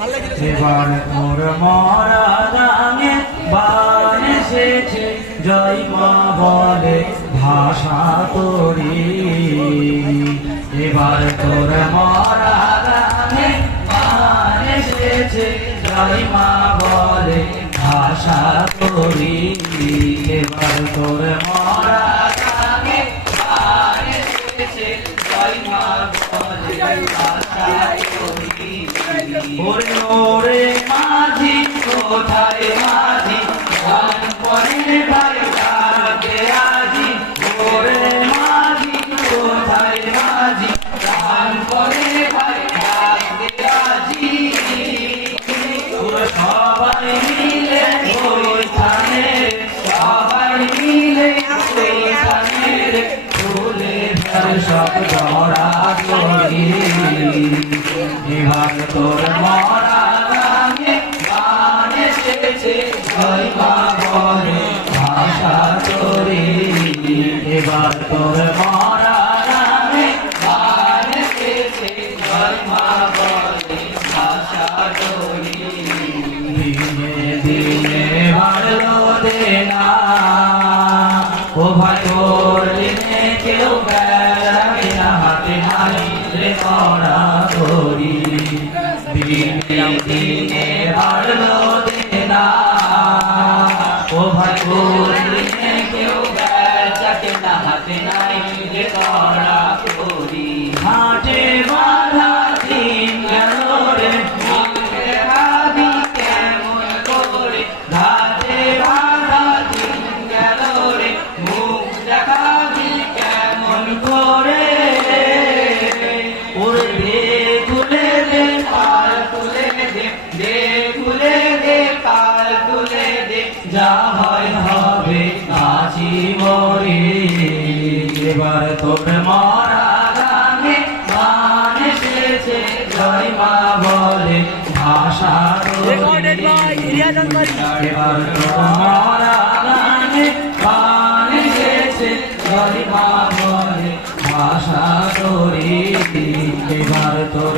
এবার তোর মরা গানে বান এসেছে, জয় মা বলে ভাষা তোরি। এবার তোর মরা গানে বান এসেছে, জয় মা বলে ভাষা তোরি। এবার তোর মরা গানে বান এসেছে, জয় মা বলে ভাষা তোরি। ওরে ওরে মাঝি কোথায় মাঝি, গান পরে ভাই ডাকে আজি। ওরে মাঝি কোথায় মাঝি, গান পরে ভাই ডাকে আজি। সবাই মিলে ওইখানে, সবাই মিলে ওইখানে, ফুলে ভর সব ধরা করি। এবার তোর মরা গানে গান এসেছে, জয় মা বলে ভাষা তোরি। এবার তোর মরা গানে গান এসেছে, জয় মা বলে ভাষা তোরি। দিনে দিনে বাড়লো দেনা, ও ভাই তোর দিনে কেউ বেড়াবে না, হাতে নাই রে করা তোরি। দিনে দিনে বাড়লো দেনা, ও ভাই তোর দিনে কেউ বেচাকে না, হাতে নাই রে করা তোরি। হাটে বাঁধা দিন গেল রে, দেখাবি কেমন করে। ঘাটে বাঁধা দিন গেল রে, মুখ দেখাবি কেমন করে। ওরে দে তুলে দে কাল তুলে দে, দে তুলে দে কাল তুলে দে, যা হয় হবে কাজী মরে। এবার তোর মরা গানে গান এসেছে, জয় মা বলে ভাষা তোরি। এবার তোর মরা গানে গান এসেছে, জয় মা বলে ভাষা তোরি। এবার তোর